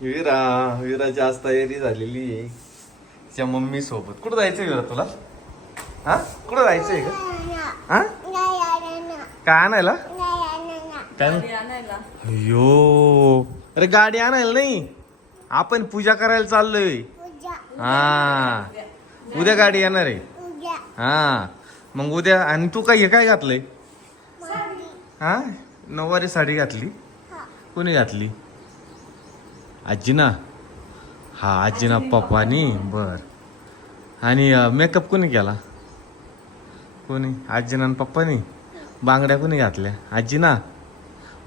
विरा विराची आज तयारी झालेली आहे तिच्या मम्मी सोबत. कुठं जायचंय विरा तुला? हा कुठं जायचंय का? हा काय आणायला? काय अयो अरे गाडी आणायला नाही, आपण पूजा करायला चाललोय. हा उद्या गाडी येणार आहे. हा मग उद्या. आणि तू काय काय घातलंय? हा नऊवारी साडी घातली. कोणी घातली? आजीना. हा आजीना पप्पानी. बर. आणि मेकअप कोणी केला? कोणी? आजीना आणि पप्पानी. बांगड्या कोणी घातल्या? आजीना.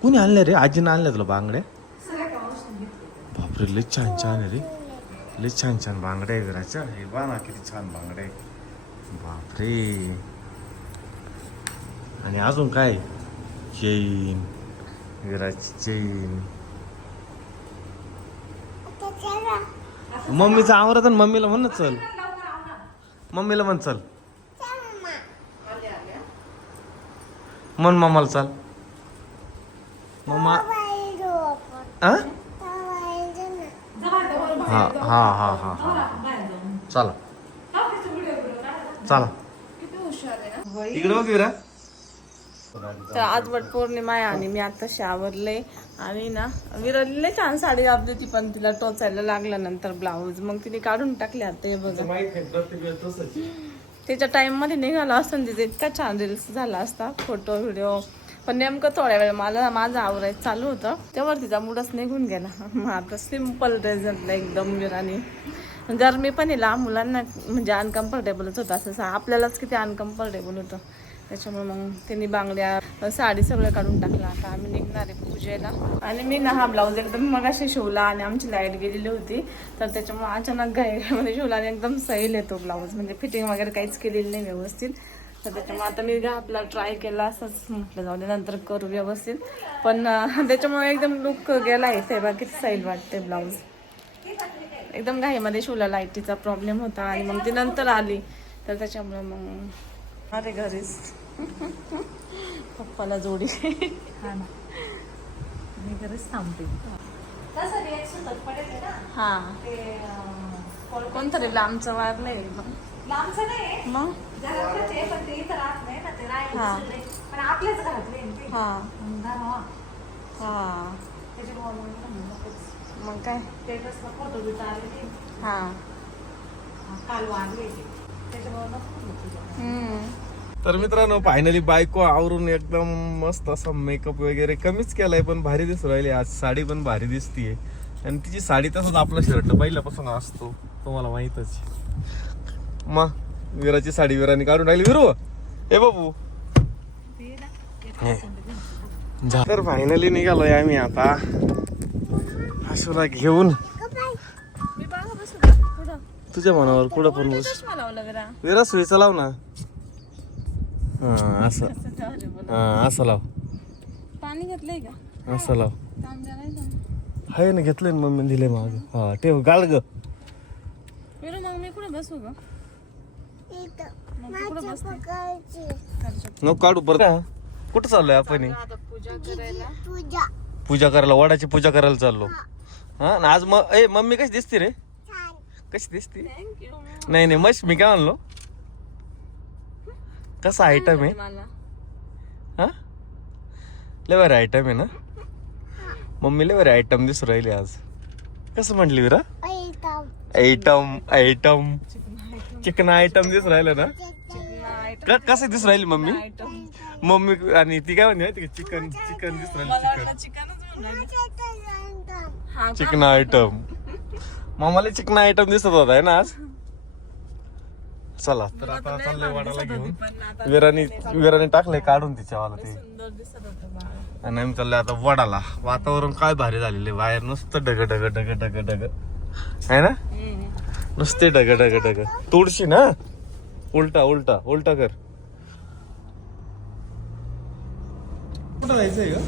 कोणी आणल्या रे? आजीना आणल्या तुला बांगड्या? बापरे लय छान छान आहे रे, लय छान छान बांगड्या आहे विराच्या. हे बा ना किती छान बांगड्या आहे. बापरे. आणि अजून काय? चेन, विराची चेन. मम्मीचा आवरत आणि मम्मीला म्हण चल. मम्मीला म्हण चल. म्हण मम्माला चाल. मम्मा हा हा हा हा हा हा चला चला इकडे बघ विरा. तर आज वट पौर्णिमा आहे आणि मी आता आवरले. आणि ना विराला छान साडी दाबली होती पण तिला टोचायला लागलं नंतर ब्लाऊज, मग तिने काढून टाकले. आता हे बघा तिच्या टाइम मध्ये निघाला असतं तिथे इतका छान रील्स झाला असता, फोटो व्हिडिओ. पण नेमकं थोड्या वेळ मला माझं आवरायचं चालू होतं तेव्हा तिचा मूडच निघून गेला. मग आता सिम्पल ड्रेस घातला एकदम विराने. गरमी पण आहे, लहान मुलांना म्हणजे अनकम्फर्टेबलच होतं. असं आपल्यालाच किती अनकम्फर्टेबल होतं. त्याच्यामुळे मग त्यांनी बांगड्या साडी सगळं काढून टाकला. आता आम्ही निघणार आहे पूजेला. आणि मी ना हा ब्लाऊज एकदम मगाशी शिवला आणि आमची लाईट गेलेली होती तर त्याच्यामुळे अचानक घाईमध्ये शिवला आणि एकदम सैल येतो ब्लाऊज, म्हणजे फिटिंग वगैरे काहीच केलेली नाही व्यवस्थित. तर त्याच्यामुळे आता मी आपला ट्राय केला असंच म्हटलं जाऊ दे नंतर करू व्यवस्थित. पण त्याच्यामुळे एकदम लुक गेला येते बा किती सैल वाटते ब्लाऊज. एकदम घाईमध्ये शिवला, लाईटीचा प्रॉब्लेम होता आणि मग ती नंतर आली तर त्याच्यामुळे मग अरे घरीच पप्पाला जोडी. हा ना मी घरीच थांबते. हा कोणतरी लांबचं वारलंय लांबचं नाही मग. पण ते इथं राहत नाही ना, ते राहायला हा. दुसरीकडे. पण आपल्याच घरातले आहे ते. हा हा. हा त्याच्यामुळे मग काय. स्टेटसला फोटो बिटो आले हा काल वाढले ते त्याच्यामुळे नको तुझ्या. तर मित्रांनो फायनली बायको आवरून एकदम मस्त असं मेकअप वगैरे कमीच केलाय पण भारी दिसू राहिली. आज साडी पण भारी दिसतीये आणि तिची साडी तसंच आपला शर्ट पहिल्यापासून असतो तुम्हाला माहितच. मग विराची साडी विराने काढून राहिली. विरू ए बाबू. तर फायनली निघालोय आम्ही आता आशूला घेऊन. तुझ्या मनावर कुठं पण बस. विरा सुईचा लाव ना. हा असं. हा असं लाव. पाणी घेतलंय का? असं लाव. हाय ना घेतलंय ना मम्मी दिले माग. हा ठेव गाल ग. मग मी कुठे बसू ग? नको काढू परत. कुठं चाललोय आपण? पूजा करायला, वडाची पूजा करायला चाललो. हा ना आज मम्मी कशी दिसते रे? कशी दिसते? नाही नाही मस्त. मी काय म्हणलो कसा आयटम आहे? हा लय भारी आयटम आहे ना. मम्मी लय भारी आयटम दिसू राहिली आज. कसं म्हटली विरा? आयटम आयटम चिकन आयटम दिसू राहिलं ना. कसं दिसू राहिली मम्मी? मम्मी आणि ती काय म्हणते चिकन चिकन दिसू राहिली. Chicken item. मम्माला चिकन आयटम दिसत होता आहे ना आज. चला तर आता चाललंय वडाला घेऊन. विराने टाकलंय काढून तिच्यावाला ते. आणि आम्ही चाललोय आता वडाला. वातावरण काय भारी झालेलं बाहेर. नुसतं ढग ढग ढग ढग ढग आहे ना. नुसते ढग ढग ढग. तुळशी ना. उलटा उलटा उलटा कर. कुठं जायचंय का?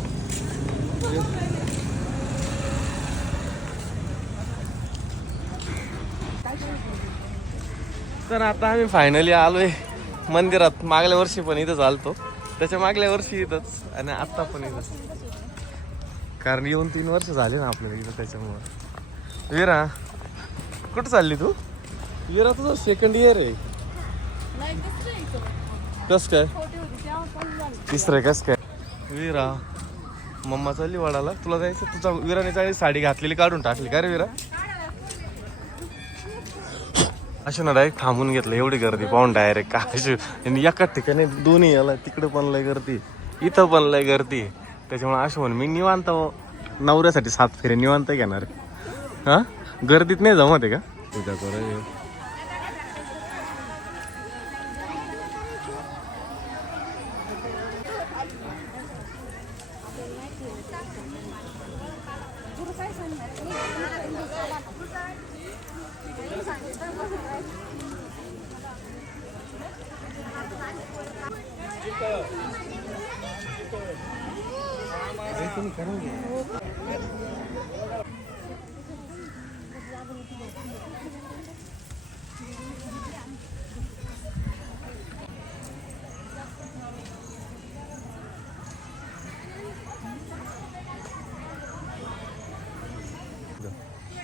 तर आता आम्ही फायनली आलोय मंदिरात. मागल्या वर्षी पण इथंच आलतो, त्याच्या मागल्या वर्षी इथंच आणि आता पण इथंच. कारण येऊन 3 वर्ष झाले ना आपल्याला इथं त्याच्यामुळं. वीरा कुठं चालली तू? वीरा तुझं सेकंड इयर आहे. कस काय तिसरं कस काय? वीरा मम्मा चालली वाडाला. तुला जायचं? तुझा वीराने चाळी साडी घातलेली काढून टाकली का रे वीरा? अशा ना डायरेक्ट थांबून घेतलं. एवढी गर्दी पाहून डायरेक्ट काय एकाच ठिकाणी दोन्ही याला तिकडे पण लय गर्दी, इथं पण लय गर्दी. त्याच्यामुळे असं म्हणून मी निवांत नवऱ्यासाठी 7 फेरे निवांत घेणार. हा गर्दीत नाही जमत आहे का तुझ्या कर?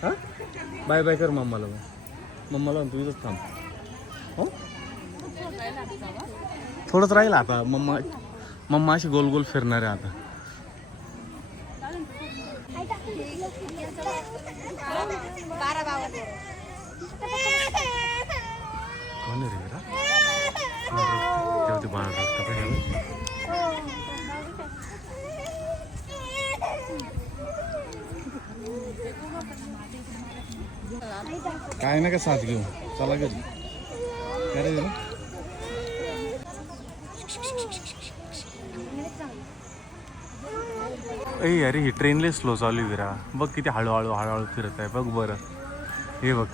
हा बाय बाय कर मम्माला. मम्माला तू इथंच थांब. हो थोडंच राहील आता. मम्मा अशी गोल गोल फिरणार आहे आता. कोण रे वीरा? बाळ काय ना का साथ घेऊ चला घरी. अरे ही ट्रेनले स्लो चालू आहे वीरा. बघ किती हळूहळू हळूहळू फिरत आहे. बघ बरं हे बघ.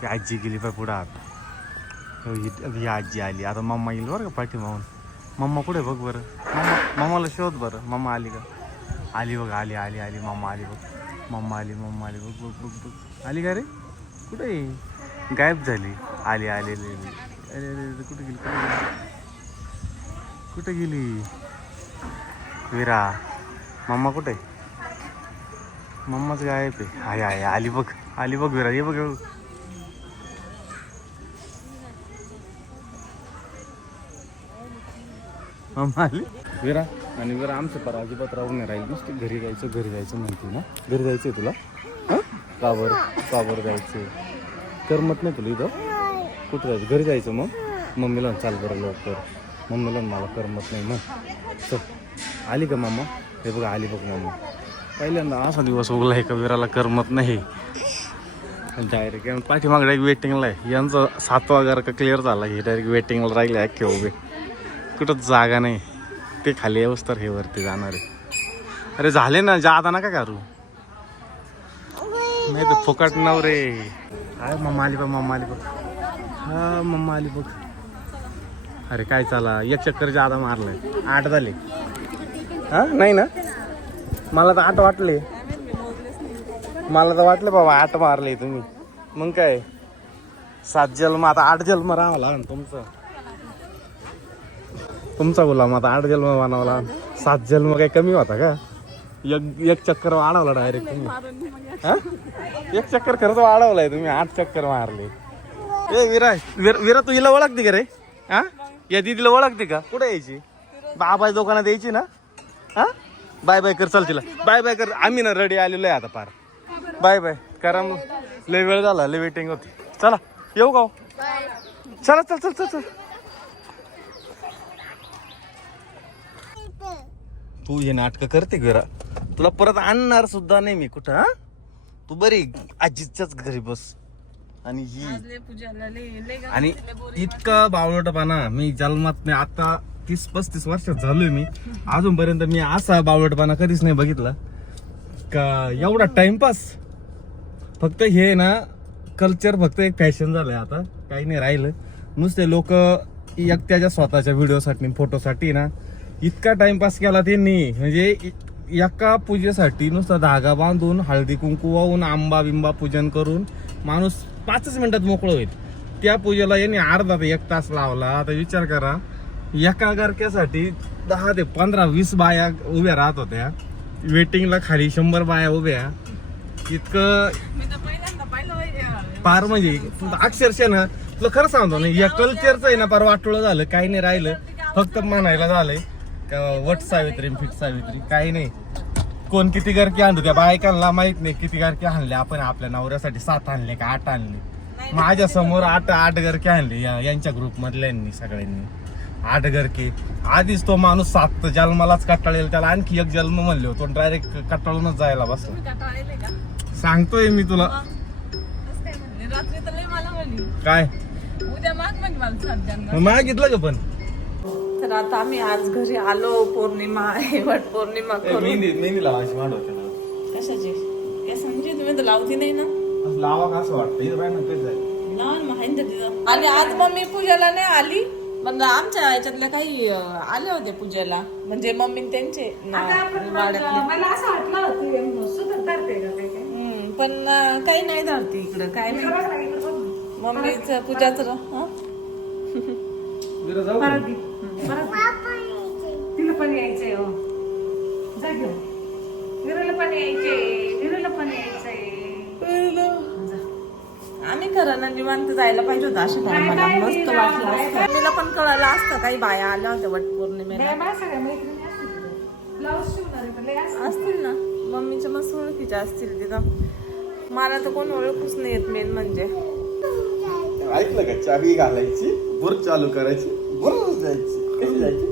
ही आजी गेली पाय पुढं आता. ही आजी आली आता. मम्मा येईल बरं का पाठीमागून. मम्मा कुठे बघ बरं. मम्माला शोध बरं. मम्मा आली का? आली बघ. आली आली आली मम्मा आली बघ. मम्मा आली बघ बघ बघ बघ. आली का रे? कुठे गायब झाली? आली आली आली. अरे अरे कुठे गेली? कुठे गेली वीरा? मम्मा कुठे? मम्माच गायब आहे. आहे आहे आली बघ. आली बघ वीरा. ये बघ. मम्मा आली वीरा. आणि वीरा आमचं पर अजिबात राहून नाही राहील. नुसतं घरी जायचं म्हणते ना. घरी जायचं आहे तुला? हां काबर जायचं? करमत नाही तुला इथं? कुठं जायचं? घरी जायचं मग. मम्मीला चाल बरं लवकर. मम्मीला मला करमत नाही मग. चल. आली का मम्मा? हे बघा आली बघ मम्मा. पहिल्यांदा असा दिवस उगला आहे का वीराला करमत नाही. डायरेक्ट पाठीमाग डायरेक्ट वेटिंगला आहे. यांचं 7वा घर का क्लिअर झाला. हे डायरेक्ट वेटिंगला राहिले अख्खे उभे. कुठंच जागा नाही. ते खाली येऊस तर हे वरती जाणार आहे. अरे झाले ना जाता नका करू. नाही तर फुकट नव रे. हाय मम्मा आली बघ. मम्मा आली बघ. हा मम्मा आली बघ. अरे काय चाला. एक चक्कर जादा मारलाय. 8 झाले. हा नाही ना मला तर 8 वाटले. मला तर वाटलं बाबा 8 मारले तुम्ही. मग काय 7 जन्म आता 8 जन्म राहावं लागेल तुमचा गुलाम आता 8 जन्म मानावा लागेल. 7 जन्म काही कमी होता का? एक चक्कर वाढवला डायरेक्ट तुम्ही. हा एक चक्कर खरंच वाढवलाय तुम्ही. 8 चक्कर मारले. ए वीरा तू हिला ओळखते का रे? हा या दीदीला ओळखते का? कुठे यायची? बाबाच्या दुकानात यायची ना? हा बाय बाय कर. चल तिला बाय बाय कर. आम्ही ना रेडी आलेलो आहे आता पार. बाय बाय करा मग. लय वेळ झाला. लय वेटिंग होती. चला येऊ का? चला चल चल चल चल. तू हे नाटकं करते वीरा. तुला परत आणणार सुद्धा नाही मी कुठं. हा तू बरी आजीच्याच घरी बस. आणि ही आणि इतका बावळटपणा मी जन्मात नाही. आता 30-35 वर्षात झालोय मी. अजूनपर्यंत मी असा बावळटपणा कधीच नाही बघितला का. एवढा टाइमपास. फक्त हे ना कल्चर फक्त एक फॅशन झालंय आता. काही नाही राहिलं. नुसते लोक एकट्याच्या स्वतःच्या व्हिडिओसाठी फोटोसाठी ना इतका टाइमपास केला त्यांनी. म्हणजे एका पूजेसाठी नुसता धागा बांधून हळदी कुंकू वाहून आंबा बिंबा पूजन करून माणूस 5 मिनिटात मोकळं होईल. त्या पूजेला यांनी अर्धा ते 1 तास लावला. आता विचार करा एका गारक्यासाठी 10 ते 15-20 बाया उभ्या राहत होत्या. वेटिंगला खाली 100 बाया उभ्या. इतकं फार म्हणजे अक्षरशः ना तुला खरं सांगतो ना या कल्चरचं आहे ना फार वाटोळं झालं, काही नाही राहिलं. फक्त म्हणायला झालंय का वट सावित्री फिट सावित्री, काही नाही. कोण किती गारकी आणतो त्या बायकांना माहित नाही किती गारकी आणले आपण आपल्या नवऱ्यासाठी. 7 आणले का 8 आणले. माझ्या समोर 8 गारकी आणले यांच्या ग्रुप मधल्यांनी सगळ्यांनी. 8 गारकी. आधीच तो माणूस 7 जन्मालाच कटाळेल, त्याला आणखी एक जन्म म्हणले होतो डायरेक्ट कटाळूनच जायला बसला. सांगतोय मी तुला. रात्री तर लय मला म्हणली काय उद्या माग म्हणजे मला 7 जन्म. मागितलं का पण तर आता आम्ही आज घरी आलो. पौर्णिमा आहे, वट पौर्णिमा करून. मेहंदी लावायची मांडवच्या कशाची काय समजे तुम्ही तर लावती नाही ना. लावा का असं वाटतं आणि आज मम्मी पूजेला नाही आली, पण आमच्या याच्यातल्या काही आले होते पूजेला, म्हणजे मम्मी त्यांचे मला असं वाटलं होतं सुद्धा धरते का काय काय. पण काही नाही धरती इकडं काय नाही. मम्मीच पूजाच परत दे. तिला पण यायचंय हो. जा घेऊन. विरूला पण यायचंय. विरूला पण यायचंय. आम्ही खरं ना निवांत जायला पाहिजे होतं. अशा टायमाला मस्त वाटलं असतं. तिला पण कळालं असतं काही बाया आल्या होत्या वट पौर्णिमेला. सगळ्या मैत्रिणी असतील. ब्लाऊज शिवणारे पण लय असतील. असतील ना, मम्मीच्या मस्त ओळखीच्या असतील तिथं. मला तर कोण ओळखूच नाही येत मेन म्हणजे. ऐकलं का, चावी घालायची, बोर चालू करायची, बोर जायची, कशी जायची.